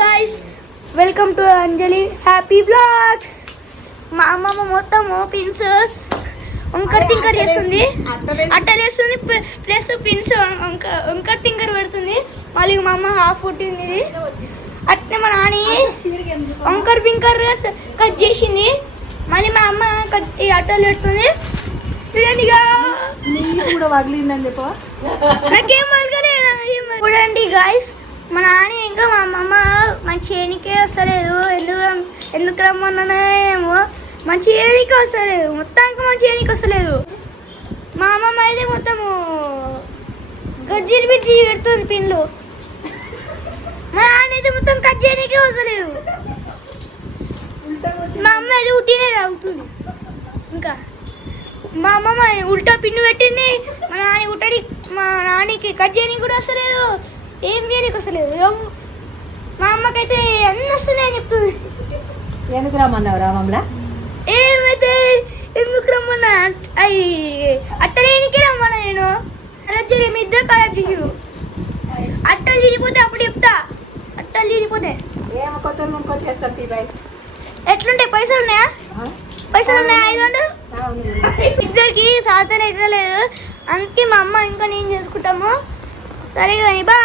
Guys welcome to Anjali happy blogs మా అమ్మమ్మ మొత్తం పిన్స్ వంకర్ తింకర్ చేస్తుంది. అట్టలు వేస్తుంది ప్లస్ పిన్స్ వంకర్ తింకర్ పెడుతుంది. మళ్ళీ మా అమ్మ హాఫ్ పుట్టింది ఇది అట్నే మా నాని వంకర్ పింకర్ కట్ చేసింది. మళ్ళీ మా అమ్మ కట్ ఈ అట్టలు పెడుతుంది. చెప్ప నాకేం మలగలేదు చూడండి గాయస్ మా నాన్న ఇంకా మా అమ్మమ్మ మన చేనికే వస్తలేదు. ఎందుకు ఎందుకు రమ్మన్నానేమో ఏమో. మన చేనికి వస్తలేదు. మొత్తానికి మన చేనికి వస్తలేదు. మా అమ్మమ్మ అయితే మొత్తము గజ్జిరి బిజ్జి పెడుతుంది పిన్లు. మా నాన్న అయితే మొత్తం కట్ వస్తలేదు. మా అమ్మ అయితే ఉట్టినే తాగుతుంది. ఇంకా మా అమ్మమ్మ ఉల్టా పిన్ను పెట్టింది. మా నాన్న ఉట్టడి మా నాన్నకి కట్ చేయడానికి కూడా వస్తలేదు. ఏం చేయడానికి వస్తలేదు. మా అమ్మకైతే అన్ని వస్తున్నాయి అని చెప్తుంది. ఎందుకు రమ్మన్నావు రామమ్లా ఏమైతే ఎందుకు రమ్మన్నా? అయ్యి అట్టలేనికి రమ్మన్నా నేను. అలా మీ ఇద్దరు ఖరాబ్ చేసిరు అట్టలు తిరిగిపోతే అప్పుడు చెప్తా. అట్టలు తిరిగిపోతే ఏమో కొత్త ఇంకో చేస్తారు తీ బాయ్ ఎట్లుంటాయి? పైసలు ఉన్నాయా? పైసలు ఉన్నాయా ఐదు వందలు? ఇద్దరికి సాధన అయితే లేదు. అందుకే మా అమ్మ ఇంకా నేను చేసుకుంటాము. సరే కానీ బా